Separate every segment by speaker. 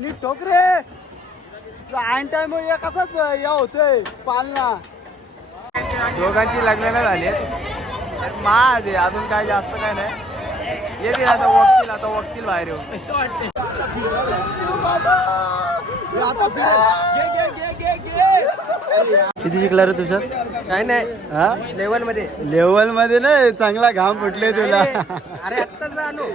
Speaker 1: नीट ठोक रे आईन टाइम या कसाच या होतोय पालना.
Speaker 2: दोघांची लग्न नाही झाली. आहेत. मा दे अजून काय जास्त काय नाही. येतील आता वक्तील आता वक्तील बाहेर
Speaker 1: किती शिकला रे तुझ्यात?
Speaker 2: काय नाही.
Speaker 1: हा? लेवलमध्ये. लेवलमध्ये नाही चांगला घाम फुटले तुला.
Speaker 2: अरे आत्ताच आलो.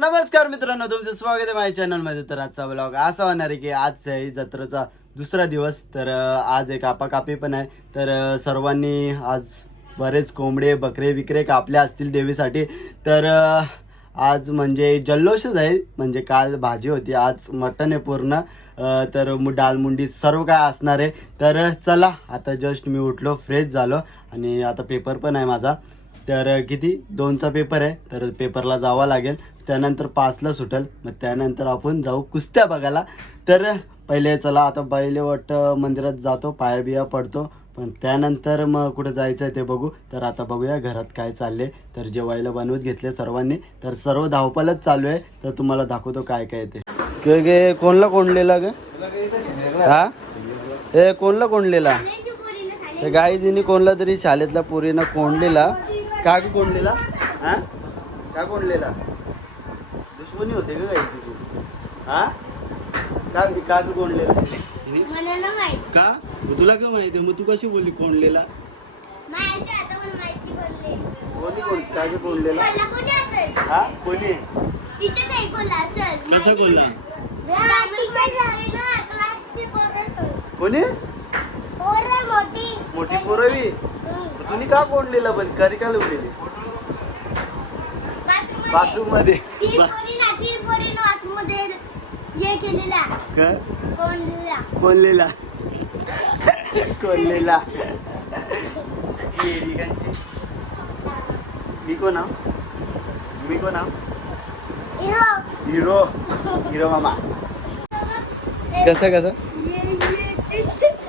Speaker 1: नमस्कार मित्रांनो तुमचं स्वागत आहे माझ्या चॅनलमध्ये तर आजचा ब्लॉग असा होणार आहे की आज आहे जत्रेचा दुसरा दिवस. तर आज एक कापा कापी पण आहे. तर सर्वांनी आज बरेच कोंबडे बकरे विकरे कापले असतील देवीसाठी. तर आज म्हणजे जल्लोषच आहे. म्हणजे काल भाजी होती आज मटन आहे पूर्ण. तर मग डालमुंडी सर्व काय असणार आहे. तर चला आता जस्ट मी उठलो फ्रेश झालो. आणि आता पेपर पण आहे माझा. तर किती? दोनचा पेपर आहे. तर पेपरला जावं लागेल. त्यानंतर पाचला सुटेल. मग त्यानंतर आपण जाऊ कुस्त्या बघायला. तर पहिले चला आता पहिले वाट मंदिरात जातो पायाबिया पडतो. पण त्यानंतर मग कुठं जायचं आहे ते बघू. तर आता बघूया घरात काय चालले तर जेवायला बनवत घेतले सर्वांनी. तर सर्व धावपालच चालू आहे. तर तुम्हाला दाखवतो काय काय ते. गे कोणला कोंडलेला ग? हा? ए कोणला कोंडलेला? त्या गाईजीने कोणला तरी शाळेतला पोरीनं कोंडलेला. का ग कोंडलेला? हा? का कोंडलेला? दुश्मनी होते का गाई तुझी. हा? का का ग कोंडलेला?
Speaker 3: मला ना माहीत.
Speaker 1: का? तुला का माहिती? मग तू कशी बोलली कोंडलेला?
Speaker 3: माहिती आता मला माहिती पडले.
Speaker 1: कोणी कोण? का ग कोंडलेला
Speaker 3: कोणी असेल?
Speaker 1: हा? कोणी?
Speaker 3: तिच्या नाही कोल्हा असेल?
Speaker 1: कसा
Speaker 3: पोरं
Speaker 1: कोणी?
Speaker 3: मोठी.
Speaker 1: पोरवी. तुम्ही का कोंडलेला पण? करी का लावलेली
Speaker 3: बाथरूममध्ये.
Speaker 1: बाथरूममध्ये
Speaker 3: ती
Speaker 1: बा-
Speaker 3: पोरी ना ती पोरीनं बाथरूममध्ये हे केलेला.
Speaker 1: का?
Speaker 3: कोंडलेला.
Speaker 1: कोल्हेला कोल्हेला मी कोण आहो? मी कोण आहो?
Speaker 3: हिरो.
Speaker 1: हिरो. हिरो मामा. कसा कसा?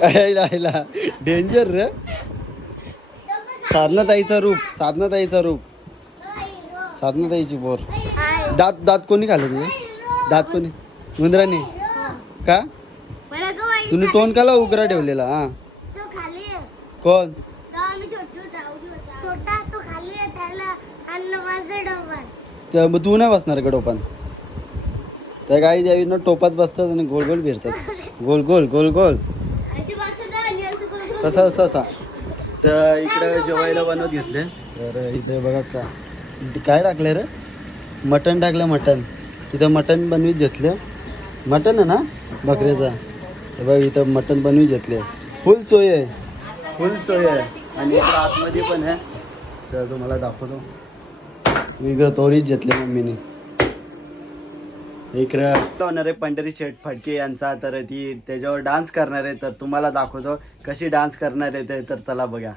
Speaker 1: आयला डेंजर रे. साधनाताईचं रूप साधनाताईचं रूप. साधनाताईची बोर दात दात कोणी खाल्लं तुझे दात कोणी? उंदराने का? तुम्ही टोन काला उघडा ठेवलेला हा.
Speaker 3: तो खाली आहे.
Speaker 1: कोण? मग तू नाही बसणार का टोपान त्या गाई ज्यावी टोपात बसतात आणि गोल गोल फिरतात. गोल गोल गोल गोल.
Speaker 3: आणि असं
Speaker 1: असं असा तर इकडे जेवायला बनवत घेतले. तर इथे बघा का. काय टाकलं रे? मटण टाकलं मटण. इथं मटण बनवीत घेतलं. मटण आहे ना बकऱ्याचा? हे बघ इथं मटण बनवीत घेतले. फुल सोय आहे. फुल सोय आहे. आणि इकडं आतमध्ये पण आहे. तर तुम्हाला दाखवतो. इकडं तोरीच घेतले मम्मीने. इकडं होणार आहे पंढरी शेठ फडके यांचा तर ती त्याच्यावर डान्स करणार आहे. तर तुम्हाला दाखवतो कशी डान्स करणार आहे ते. तर चला बघा.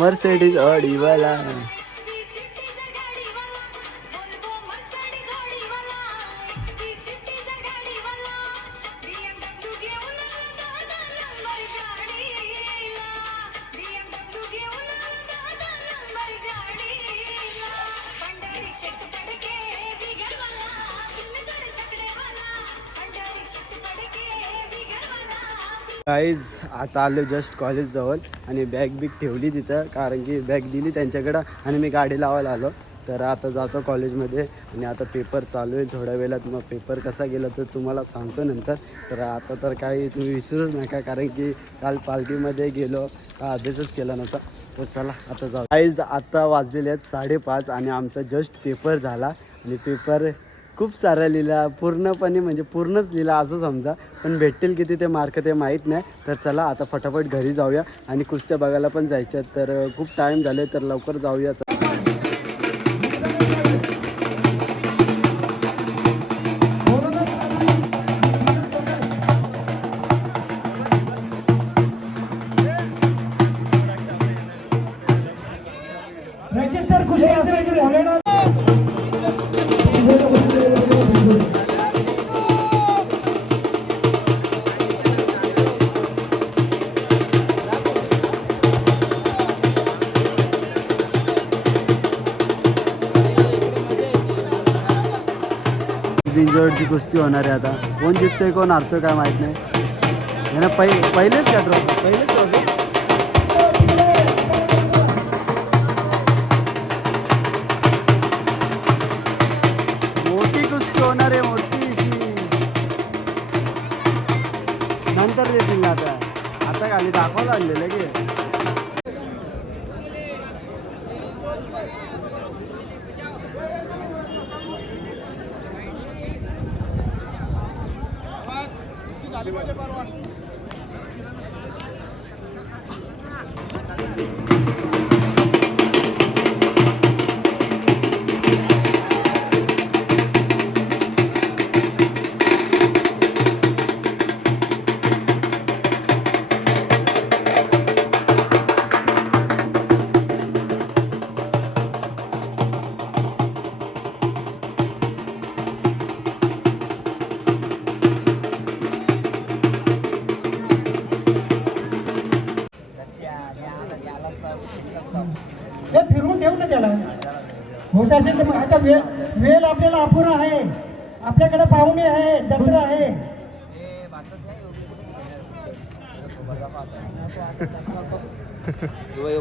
Speaker 1: मर्सेडीज ऑडीवाला काहीच आता आलो जस्ट कॉलेज जवळ आणि बॅग बिग ठेवली तिथं कारण की बॅग दिली त्यांच्याकडं आणि मी गाडी लावायला आलो. तर आता जातो कॉलेजमध्ये आणि आता पेपर चालू आहे थोड्या वेळात. मग पेपर कसा गेला तर तुम्हाला सांगतो नंतर. तर आता तर काही तुम्ही विचारूच नका कारण की काल पालखीमध्ये गेलो का अभ्यासच केला नव्हता. तर चला आता जाऊ. काहीच आता वाजलेले आहेत साडेपाच आणि आमचा जस्ट पेपर झाला आणि पेपर खूप सारा लिहिला पूर्णपणे म्हणजे पूर्णच लिहिला असं समजा. पण भेटतील किती ते मार्क ते माहीत नाही. तर चला आता फटाफट घरी जाऊया. आणि कुस्त्या बघायला पण जायच्या तर खूप टाईम झाले तर लवकर जाऊया. बिंजोडची कुस्ती होणार आहे आता. कोण जिंकतोय कोण हारतोय काय माहीत नाही. पहि पहिलेच त्या ट्रॉफी पहिलेच ट्रॉफी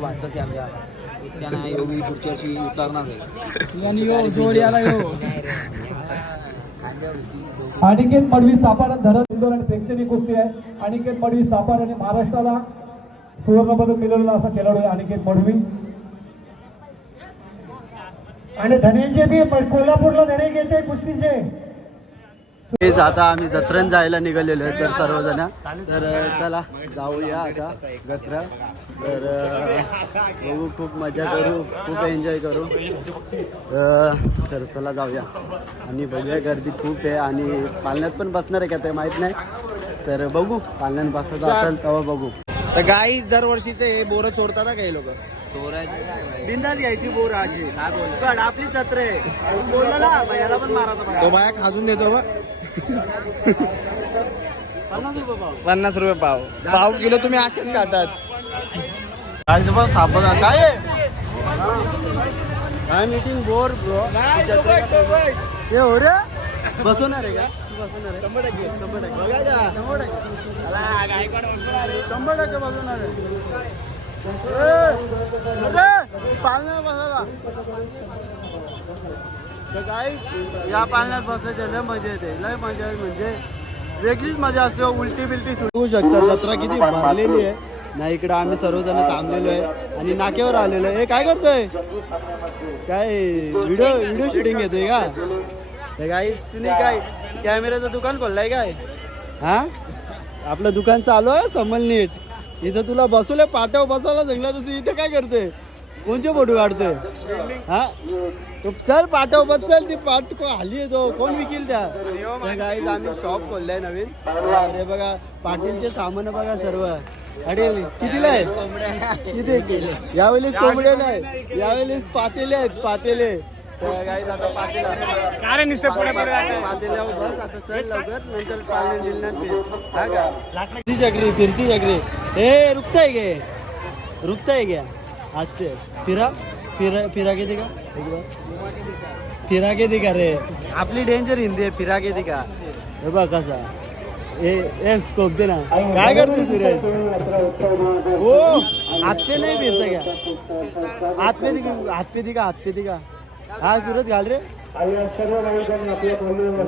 Speaker 4: वाचच आमच्या योगी पुढच्या वर्षी उतरणार
Speaker 5: आणि यो जोड्याला यो अनिकेत पडवी सापार धरण इंदोर आणि प्रेक्षणीय कुस्ती आहे. अनिकेत पडवी सापार आणि महाराष्ट्राला सुवर्णपदक मिळवलेला असा खेळाडू आहे अनिकेत पडवी आणि धनंजय बी कोल्हापूरला धने घेते कुस्तीचे.
Speaker 1: तेच आता आम्ही जत्रेन जायला निघालेलो आहे तर सर्वजण. तर चला जाऊया आता जत्रा. तर बघू खूप मजा करू खूप एन्जॉय करू. तर चला जाऊया. आणि बघूया गर्दी खूप आहे आणि पालण्यात पण बसणार आहे का ते माहीत नाही. तर बघू पालण्यात बसायचं असेल तेव्हा बघू.
Speaker 2: तर गाई दरवर्षीचे हे बोरं चोरतात काही लोक.
Speaker 1: बिंदास घ्यायची बोर आजी. आपली जत्रा. आहे बोललो याला पण मारायचा
Speaker 2: तो. बाया खाजून देतो बा.
Speaker 1: पन्नास रुपये पाव.
Speaker 2: पाव किलो तुम्ही असेच खातात.
Speaker 1: आजोबा सापडा काय आहे? काय मीटिंग बोर हे हो रे. बसवणार आहे का? बसवणार शंभर टक्के शंभर टक्के शंभर टक्के बसवणार आहे. बसायला. तर या पाळण्यात बसायचं लय मजा येते. लय मजा म्हणजे वेगळीच मजा असते उलटी बिलटी सुटू शकतात जत्रा किती भरलेली आहे. ना इकडं आम्ही सर्वजण थांबलेलो आहे आणि नाक्यावर आलेलो आहे. हे काय करतोय? काय व्हिडिओ व्हिडिओ शूटिंग घेतोय का? हे काय तुम्ही काय कॅमेऱ्याचं दुकान खोललंय काय? हा? आपलं दुकान चालू आहे समल नीट इथं तुला बसवलं पाट्यावर बसवला जंगला तू इथे काय करतोय? कोणचे फोटो काढतोय? हा? तो चल पाठव बस चल ती पाठ हल्ली येतो कोण विकील त्या? गाईज आम्ही शॉप खोललाय नवीन. अरे बघा पाटीलचे सामान बघा सर्व. अरे कितीला आहे किती? यावेळेस कोंबडे नाही. यावेळेस पातेले आहेत पातेले.
Speaker 2: काय नुसते पुढे
Speaker 1: हा फिरती चक्री फिरती चक्री. ए रुकताय गे. रुकताय क्या आज से फिरा फिरा फिरा के दिखा। एक बार फिरा के दिखा रे। आपली डेंजर हिंदी आहे फिरा के दिखा। हे बघ कसा। ए स्कोप दे ना। काय करते सुरेश हो हात पे नाही फिरता क्या हात पे दिखा हात पे हात पे दिखा। हा सूरज घाल रे।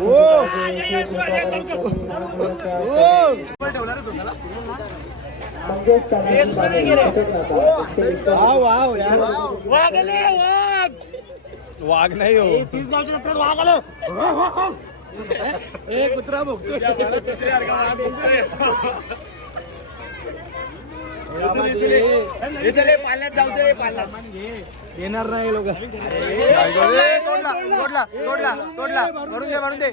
Speaker 1: हो हो
Speaker 2: वाघ नाही हो
Speaker 4: येणार नाही लोक
Speaker 2: तोडला तोडला तोडला तोडला भरून दे भरून दे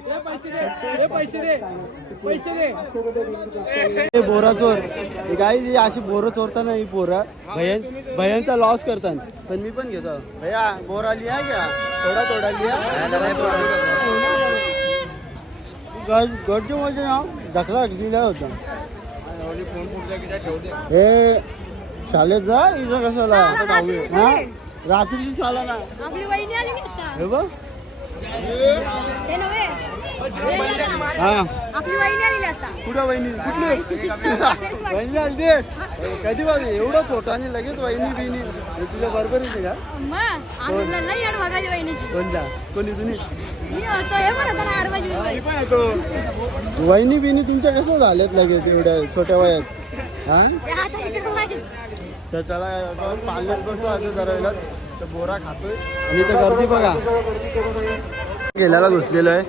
Speaker 1: हे बोरा चोर. हे काय ही अशी बोरं चोरताना ही पोरं. भयन भयांचा लॉस करतात पण मी पण घेतो. भैया बोर आहे का थोडा थोडा लिया. गड गडच्या म्हणजे ना ढकला दिला होता. हे शाळेत जा इथं कशाला? हा? रात्रीची शाळा ना. हे बघ. हा.
Speaker 6: आपली वहिनी आलेली आता.
Speaker 1: कुठं वहिनी? कुठली? वहिनी आली ते कधी बाजू एवढं छोटं आणि लगेच वहिनी बिहिनी हे तुझ्या बरोबर येते का?
Speaker 6: मग आम्ही लई येड बघायची वहिनीची.
Speaker 1: कोणता कोणी तुम्ही
Speaker 6: मी होतो हे
Speaker 1: वहिनी बिहिनी तुमच्या कसं झालेत लगेच एवढ्या छोट्या वयात? हा?
Speaker 6: आता इकडे वहिनी.
Speaker 1: तर आपण पालण्यात बसू आता जरा वेळात. तर बोरा खातोय. आणि इथं गर्दी बघा. गेल्याला घुसलेलो आहे.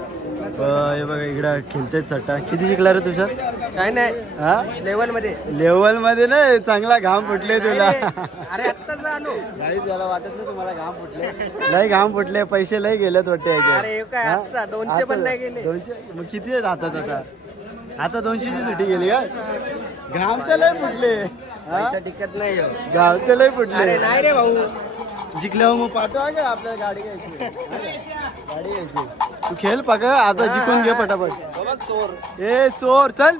Speaker 1: हे बघा इकडं खेळते चट्टा किती शिकला रे तुझ्या
Speaker 2: काय नाही.
Speaker 1: हा? लेवलमध्ये. लेवलमध्ये नाही चांगला घाम फुटले तुला.
Speaker 2: अरे आत्ताच आलो.
Speaker 1: काही त्याला वाटत नाही तुम्हाला घाम फुटले. लय घाम फुटले पैसे लय गेलेत वाटते याच्यात.
Speaker 2: अरे, हे काय
Speaker 1: हा?
Speaker 2: आत्ता? दोनशे पण नाही गेले.
Speaker 1: दोनशे? मग किती आहेत हातात आता? आता दोनशेची सुट्टी गेली का? घाम तर लय फुटले. हा?
Speaker 2: पैसा टिकत नाही हो.
Speaker 1: घाम तर लय
Speaker 2: अरे
Speaker 1: फुटले
Speaker 2: नाही रे भाऊ.
Speaker 1: जिंकल्यावर मग पाठवा का आपल्याला गाडी घ्यायची गाडी घ्यायची. तू खेळ पका आता जिंकून घे पटापट. ए चोर चल.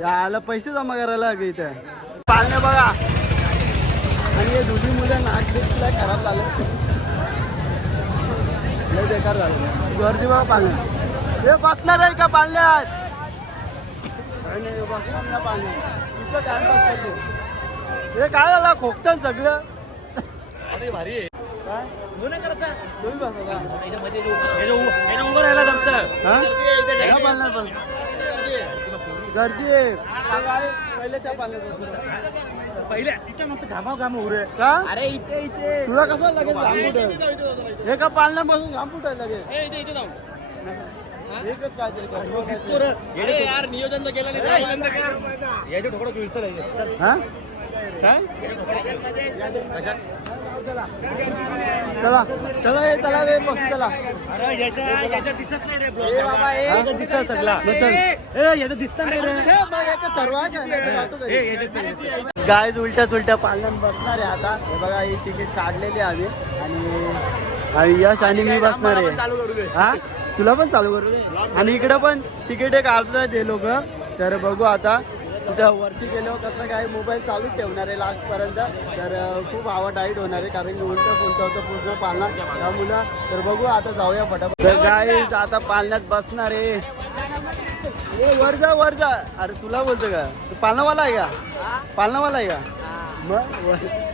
Speaker 1: याला पैसे जमा करायला लागे इथे. पाळणे बघा. आणि हे दुधी मुलं नाक बिकला खराब झालं. लय बेकार झालं. गर्दी बघा पाळणे. हे बसणार आहे का पाळण्यात? बसणार ना पाळण्यात तुझं टाइमपास करतो हे काय झालं? खोकतात सगळं. काय? तुम्ही बसता हा? पालण्यात बस. गर्दी आहे. पहिले त्या बसू.
Speaker 5: पहिले तिथे मग घामा घाम उरे
Speaker 1: का?
Speaker 2: अरे इथे इथे.
Speaker 1: तुला कसं लगेच घाम फुटेल? एका पालण्यात बसून घाम फुटाय लगेच. एकच काहीतरी कर.
Speaker 2: यार नियोजन तर केलं
Speaker 1: हा? काय? चला चला हे चला वे बस चला.
Speaker 5: दिसत नाही रे
Speaker 2: ए बाबा ए
Speaker 1: हा?
Speaker 5: दिसत सगळा. याचं दिसत नाही रे.
Speaker 1: हे बघ, याचं सर्व आहे का? नाही तर जातो घरी. गाय उलट्या सुलट्या पालनात बसणार आहे आता. हे बघा ही तिकीट काढलेली आहे आम्ही. आणि आणि यश आणि मी बसणार आहे. हा? तुला पण चालू करू दे? आणि इकडे पण तिकीट एक काढणार ते लोक. तर बघू आता. तिथं वरती गेलो कसं काय मोबाईल चालू ठेवणार आहे लास्ट पर्यंत तर खूप हवा टाईट होणार आहे कारण की उलट उलट होतं पूर्ण पालना त्या मुलं तर बघू आता जाऊया फटाफट. तर आता पालण्यात बसणार आहे. वर जा वर जा. अरे तुला बोलतो का? तू पालनावाला आहे का? पालनावाला आहे का? मग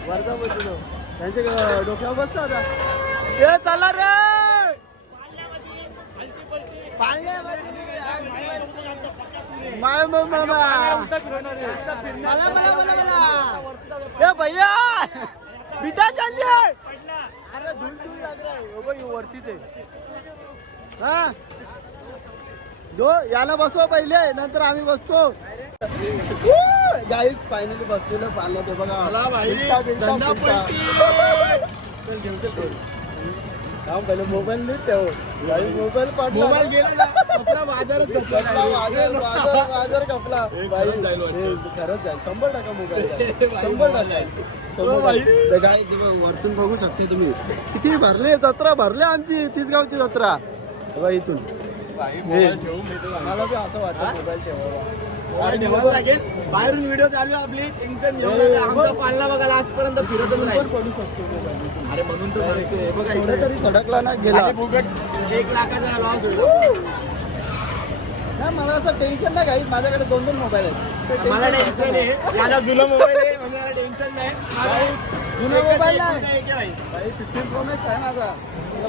Speaker 1: वर जा बोलतो त्यांच्या डोक्यावर बसतो आता. ए चला रे! पालण्यामध्ये
Speaker 6: मला मला मला मला.
Speaker 1: ए भैया! बिटा चालली आहे. अरे धूल धूल लाग रहा है ओ भाई वरतीच आहे. हा? दो याला बसवा पहिले नंतर आम्ही बसतो. गाईच फायनली बसलेलं पाहिलं ते बघा. बिलटा, थांब पहिले मोबाईल नीट ठेव. गाई मोबाईल पडला मोबाईल गेला आपला बाजारच बाजार बाजार बाजार कपला बाई हे खरंच जाईल. शंभर टक्का मोबाईल. शंभर. त्या गाईचं बघ, वरतून बघू शकते तुम्ही. किती भरले जत्रा? भरले आमची तीस गावची जत्रा. हे बघ इथून. हे. मला असं वाटतं मोबाईल
Speaker 2: लागेल बाहेरून व्हिडिओ चालू आपली. टेन्शन घेऊ
Speaker 1: ए,
Speaker 2: नका आमचा. पाळणा बघायला आजपर्यंत फिरतच नाही.
Speaker 1: पडू शकतो.
Speaker 2: अरे म्हणून तर.
Speaker 1: हे बघा, तरी सडकला ना गेला.
Speaker 2: फुकट. एक लाखाचा लॉस होईल.
Speaker 1: नाही मला असं टेन्शन नाही काही. माझ्याकडे दोन दोन मोबाईल आहेत
Speaker 2: मला टेन्शन आहे. याला जुनं मोबाईल आहे मला टेन्शन नाही.
Speaker 1: जुना मोबाईल
Speaker 2: आहे,
Speaker 1: नाही.
Speaker 2: एकच आहे, भाई.
Speaker 1: भाई फिफ्टीन प्रो मॅक्स आहे माझा.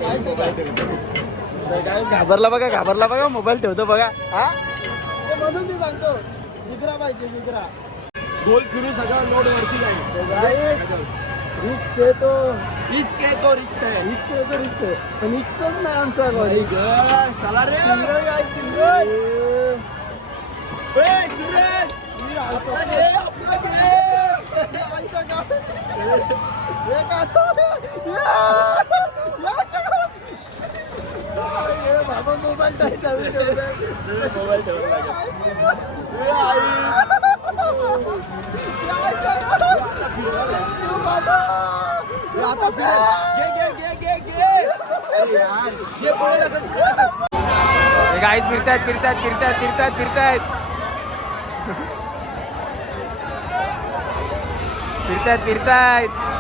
Speaker 1: माहिती आहे घाबरला बघा घाबरला बघा. मोबाईल ठेवतो बघा. हा? म्हणून मी सांगतो जिगरा पाहिजे जिगरा.
Speaker 2: गोल फिरू सगळं लोड वरती जाईल
Speaker 1: रिक्स आहे तो.
Speaker 2: रिस्क आहे तो रिक्स आहे.
Speaker 1: रिक्स आहे तो रिक्स आहे. पण रिक्सच नाही आमचा घरी
Speaker 2: ग, चला रे.
Speaker 1: सिंगल काय सिंगल
Speaker 2: ए, सुरेश! आपला
Speaker 1: आपण मोबाईल काय चालू
Speaker 2: मोबाईल ठेवला लागेल. आता घे, घे, घे, घे, घे. यार, घे पुढे
Speaker 4: गाईत फिरतायत फिरतायत फिरतायत फिरतायत फिरतायत फिरतायत फिरतायत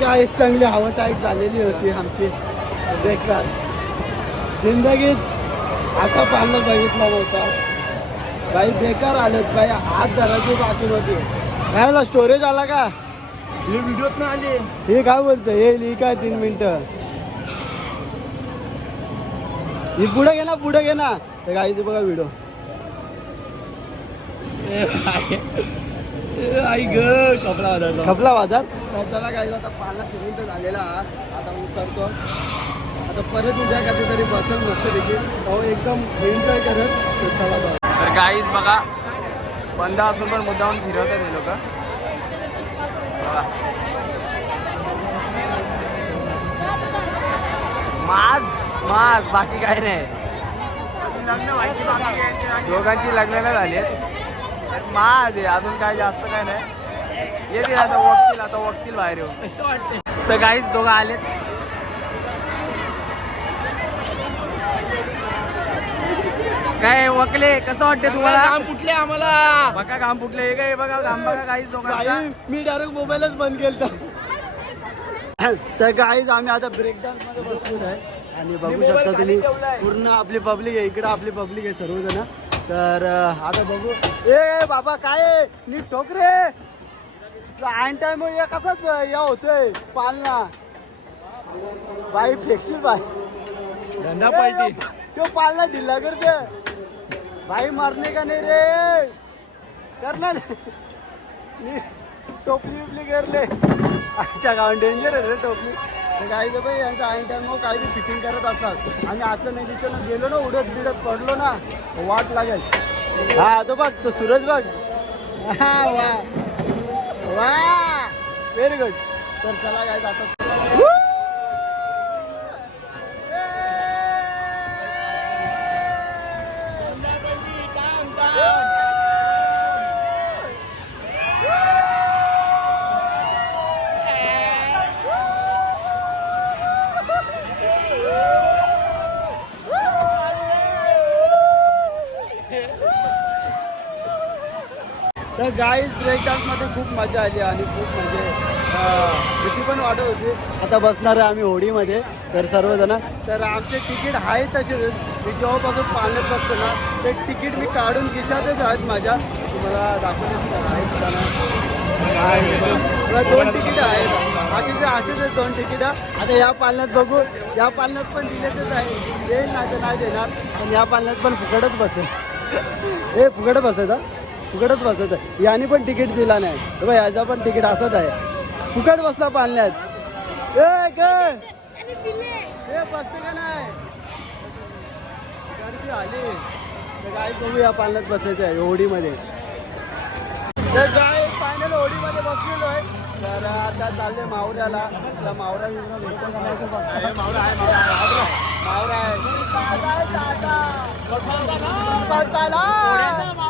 Speaker 1: काय चांगली हवा टाईट झालेली होती आमची. बेकार. जिंदगीत असा पालना बघितला नव्हता. बाई बेकार आलेत बाई हात धरायची बाकी होती काय स्टोरेज आला का?
Speaker 2: हे व्हिडिओत ना आले.
Speaker 1: हे काय बोलतं येईल ही काय तीन मिनिटं. ही पुढे घे ना पुढे घे ना. ते काही बघा व्हिडिओ
Speaker 2: आई ग वाजवला
Speaker 1: खपला बाजार चला काही आता पाला फिरून तर झालेला. आता उतरतो. आता परत उद्या कधीतरी बसल मस्त देखील तो हो, एकदम एन्जॉय करत चला जाऊ
Speaker 2: तर काहीच बघा बंद असून पण मुद्दाहून फिरवतात हे लोक. माज माज बाकी काही नाही. दोघांची लग्न नाही झाली. तर माज आहे अजून काय जास्त काय नाही. येतील आता वक्तील आता वक्तील बाहेर येऊ तर काहीच दोघं आलेत काय वकले कसं वाटते तुम्हाला? काम कुठले आम्हाला. बघा काम कुठले हे काय बघा काम बघा काहीच दोघांचा.
Speaker 1: मी डायरेक्ट मोबाईलच बंद केलता. तर काहीच आम्ही आता ब्रेक डान्समध्ये बसलेलो आहे आणि बघू शकता तुम्ही पूर्ण आपली पब्लिक आहे. इकडे आपली पब्लिक आहे सर्वजण. तर आता बघू. ए बाबा काय? नीट ठोक रे. आण टाइम या कसाच या होतोय पालना. बाई फेकशील बाई.
Speaker 2: धंदा
Speaker 1: यो- यो पालना ढिल्ला करते भाई मारने का नाही रे? करना नीट टोपली बिपली कर ले आजच्या गावात डेंजर आहे रे टोपली. तर काही बाई यांचा आईन टाइम काही बी फिटिंग करत असतात. आम्ही असं नाही तिथं गेलो ना उडत बिडत पडलो ना वाट लागेल. हा तो बघ तो सूरज बघ. हा वा. Very good. तर चला काय आता तर गाई ब्रेक डान्समध्ये खूप मजा आली आणि खूप म्हणजे भीती पण वाटत होती. आता बसणार आहे आम्ही होडीमध्ये तर सर्वजण. तर आमचे तिकीट आहे तसेच मी जेव्हापासून पाण्यात बसतो ना ते तिकीट मी काढून खिशातच आहेत माझ्या. तुम्हाला दाखवण्याची आहेत आहे. मला दोन तिकीट आहेत. बाकी ते असेच आहेत दोन तिकीट. आता या पालण्यात बघू. या पालण्यात पण दिलेच आहे. देईल नाही तर नाही देणार. पण या पालण्यात पण फुकटच बसेल. हे फुकट बसायचा फुकटच बसायचं याने पण तिकीट दिला नाही. बघ याचा पण तिकीट असंच आहे. फुकट बसला पालण्यात. ए बसते का नाही? आली. तर काय बघू या पालण्यात बसायचं आहे होडीमध्ये तर काय फायनल होडीमध्ये बसलेलो आहे. तर आता चालले मावऱ्याला. आपला मावरा. मावरा आहे मावरा आहे मावरा आहे. आहे.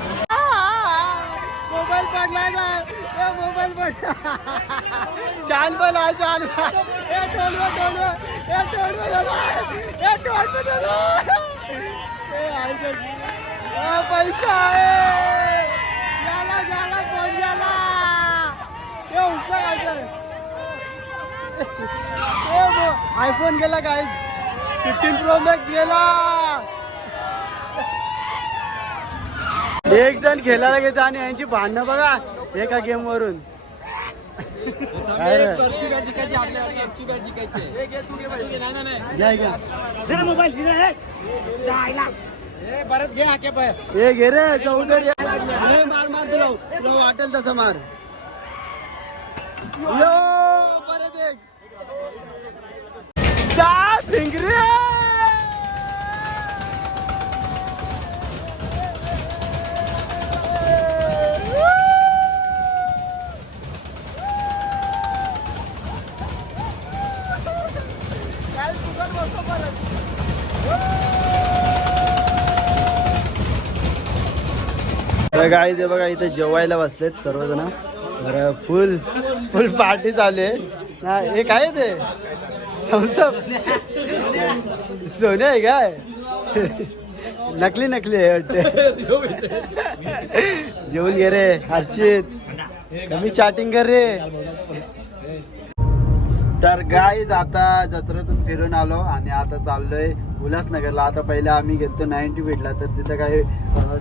Speaker 1: मोबाईल पडलाय ना. मोबाईल पडला छान पण आहे छान टोलवा टोलवा टोलवा दादा. टोलवा दादा. पैसा आहे याला याला याला? काय आयफोन गेला काय फिफ्टीन प्रो मॅक्स गेला. एक जण खेळायला घेतो आणि यांची भांडणं बघा एका गेम वरून. काय घे रे चौधरी मार मार तुला. तुला वाटेल तसं मार. काय ते बघा इथे जेवायला बसलेत सर्वजण. तर फुल फुल पार्टी चालू आहे. ना हे काय ते? थम्सअप सोने आहे काय? नकली नकली आहे वाटते. जेवून घे रे हर्षित. कमी चॅटिंग कर रे. तर गाईज आता जत्रेतून फिरून आलो आणि आता चाललोय उल्हासनगरला. आता पहिले आम्ही गेलतो नाईन्टी भेटला तर तिथं काही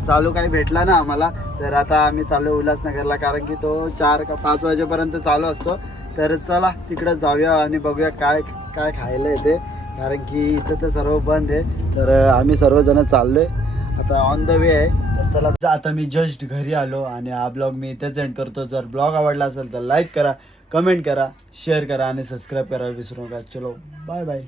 Speaker 1: चालू काही भेटला ना आम्हाला. तर आता आम्ही चाललो उल्हासनगरला. कारण की तो चार का पाच वाजेपर्यंत चालू असतो. तर चला तिकडं जाऊया आणि बघूया काय काय खायला येते कारण की इथं तर सर्व बंद आहे. तर आम्ही सर्वजण चाललोय. आता ऑन द वे आहे. तर चला आता मी जस्ट घरी आलो आणि हा ब्लॉग मी इथेच एंड करतो. जर ब्लॉग आवडला असेल तर लाईक करा कमेंट करा शेअर करा आणि सबस्क्राईब करायला विसरू नका. चलो बाय बाय